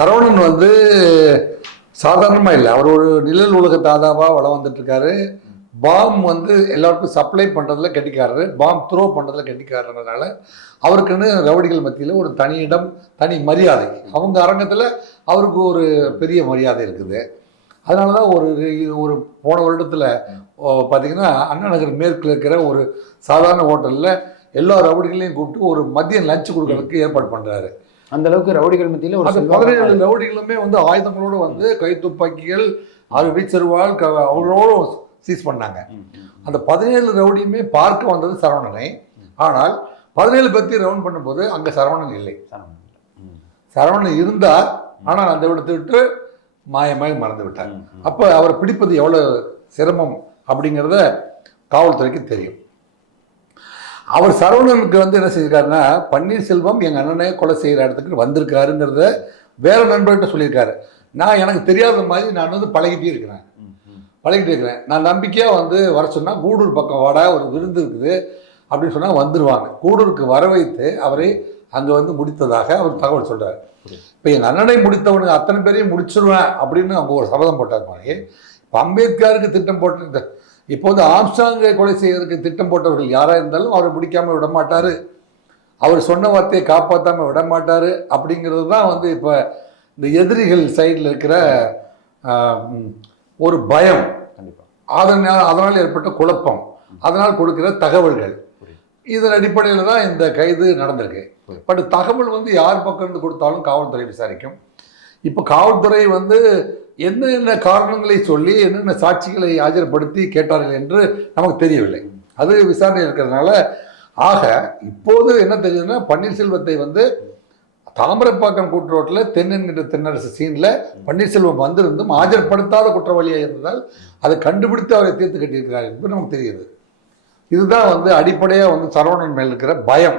சரவணன் வந்து சாதாரணமாக இல்லை. அவர் ஒரு நிழல் உலக தாதாவாக வளம் வந்துட்டுருக்காரு. பாம் வந்து எல்லாருக்கும் சப்ளை பண்ணுறதுல கெட்டிக்காரரு. பாம் த்ரோ பண்ணுறதுல கெட்டிக்காரனால அவருக்குன்னு ரவுடிகள் மத்தியில் ஒரு தனி இடம் தனி மரியாதை. அவங்க அரங்கத்தில் அவருக்கு ஒரு பெரிய மரியாதை இருக்குது. அதனால தான் ஒரு ஒரு போன வருடத்தில் பார்த்தீங்கன்னா அண்ணா நகர் மேற்கில் இருக்கிற ஒரு சாதாரண ஹோட்டலில் எல்லா ரவுடிகளையும் கூப்பிட்டு ஒரு மதியம் லஞ்ச் கொடுக்கறதுக்கு ஏற்பாடு பண்ணுறாரு அந்த அளவுக்கு ரவுடிகள் மத்தியில ஒரு பதினேழு ரவுடிகளுமே வந்து ஆயுதங்களோடு வந்து கை துப்பாக்கிகள் அது வீச்சருவாள் க அவங்களோடும் சீஸ் பண்ணாங்க. அந்த பதினேழு ரவுடியுமே பார்க்க வந்தது சரவணனை. ஆனால் பதினேழு பத்தி ரவுண்ட் பண்ணும்போது அங்கே சரவணன் இல்லை. சரவணன். இருந்தார் ஆனால் அந்த விடத்தை விட்டு மாயமாய் மறந்து விட்டார். அப்போ அவரை பிடிப்பது எவ்வளோ சிரமம் அப்படிங்கிறத காவல்துறைக்கு தெரியும். அவர் சரவணனுக்கு வந்து என்ன செய்திருக்காருன்னா பன்னீர்செல்வம் எங்கள் அண்ணனை கொலை செய்கிற இடத்துக்கு வந்திருக்காருங்கிறத வேற நண்பர்கிட்ட சொல்லியிருக்காரு. நான் எனக்கு தெரியாத மாதிரி நான் வந்து பழகிட்டே இருக்கிறேன். பழகிட்டு இருக்கிறேன். நான் நம்பிக்கையாக வந்து வர சொன்னால் கூடூர் பக்கம் வாடா ஒரு விருந்து இருக்குது அப்படின்னு சொன்னால் வந்துடுவாங்க கூடூருக்கு வர வைத்து அவரை அங்கே வந்து முடித்ததாக அவர் தகவல் சொல்கிறார். இப்போ எங்கள் அண்ணனை முடித்தவனுக்கு அத்தனை பேரையும் முடிச்சிருவேன் அப்படின்னு அவங்க ஒரு சபதம் போட்டார் மாதிரி இப்போ அம்பேத்கருக்கு திட்டம் போட்டு இப்போ வந்து ஆம்ஸ்டாங்கை கொலை செய்யறதுக்கு திட்டம் போட்டவர்கள் யாராக இருந்தாலும் அவரை முடிக்காமல் விட மாட்டார் அவர் சொன்ன வார்த்தையை காப்பாற்றாமல் விட மாட்டார் அப்படிங்கிறது தான் வந்து இப்போ இந்த எதிரிகள் சைடில் இருக்கிற ஒரு பயம். அதனால் அதனால் ஏற்பட்ட குழப்பம். அதனால் கொடுக்கிற தகவல்கள். இதன் அடிப்படையில் தான் இந்த கைது நடந்திருக்கு. பட் தகவல் வந்து யார் பக்கம் இருந்து கொடுத்தாலும் காவல்துறை விசாரிக்கும். இப்போ காவல்துறை வந்து என்னென்ன காரணங்களை சொல்லி என்னென்ன சாட்சிகளை ஆஜர்படுத்தி கேட்டார்கள் என்று நமக்கு தெரியவில்லை. அது விசாரணை இருக்கிறதுனால ஆக இப்போது என்ன தெரியுதுன்னா பன்னீர்செல்வத்தை வந்து தாமிரப்பாக்கம் கூட்டுரோட்டில் தென்னென்கிற தென்னரசு சீனில் பன்னீர்செல்வம் வந்திருந்தும் ஆஜர்படுத்தாத குற்றவாளியாக இருந்ததால் அதை கண்டுபிடித்து அவரை தீர்த்து கட்டியிருக்கிறார் என்பது நமக்கு தெரியுது இதுதான் வந்து அடிப்படையாக வந்து சரவணன் மேல் இருக்கிற பயம்.